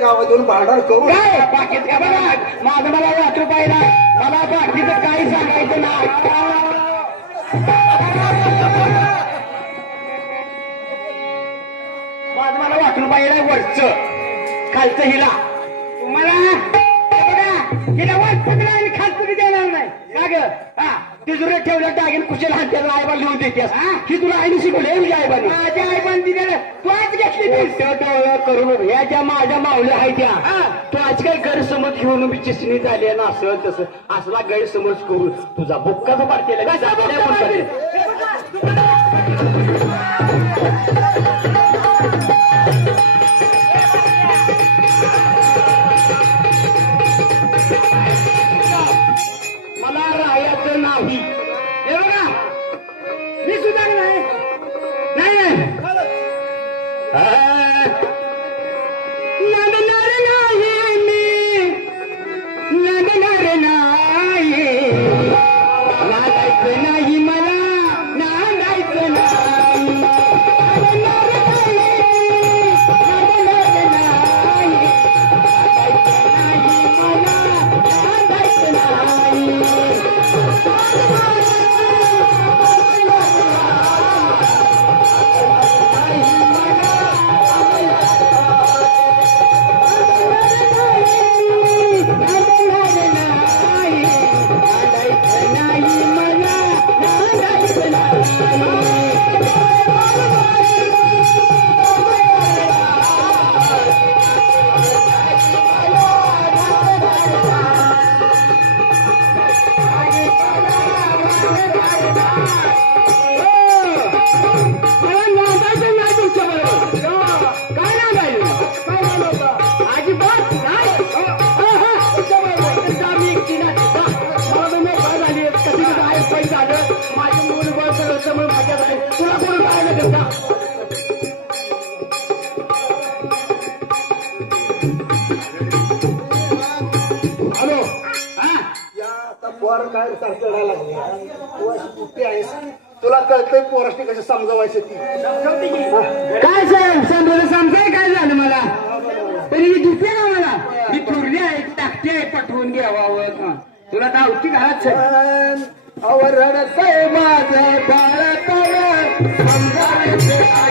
गावातून भांडण करू काय बाकीच का बघा माझं मला वाटू पाहिला मला बाकीचं काही सांगायचं नाही माझं मला वाटून पाहिलं वरच खालचं हिला तुम्हाला बघा हिला वरच आणि खालचं बी देणार नाही का ग हा तिजुरे ठेवलं टाकेन कुशल हाताला आईबा लिहून देतेस हा ही तुला आईने शिकवले तुझ्या आईबाने माझ्या आईबाने दिलेलं तू आज घेतली करून ह्या माझ्या मावल्या आहे त्या तू आज काही गैरसमज घेऊन मी चिसणी झाली ना असं तसं असला गैरसमज करून तुझा बुक्काचा पार केला मला राहायचं नाही हे बघा मी सुद्धा नाही लढणार नाही मी लढणार नाही नांदायचं नाही मला नांदायचं नाही लढणार नाही लढणार नाही नांदायचं नाही मला नांदायचं नाही काय सारखं आहेस तुला कळतंय पोराष्टी कशी समजावायची ती काय साहेब समजाय काय झालं मला तरी मी दुसरे ना मला मी थोरली आहे टाकते आहे पटवून घ्यावावं तुला धावती घरात रडत माझं बाळ समजायचं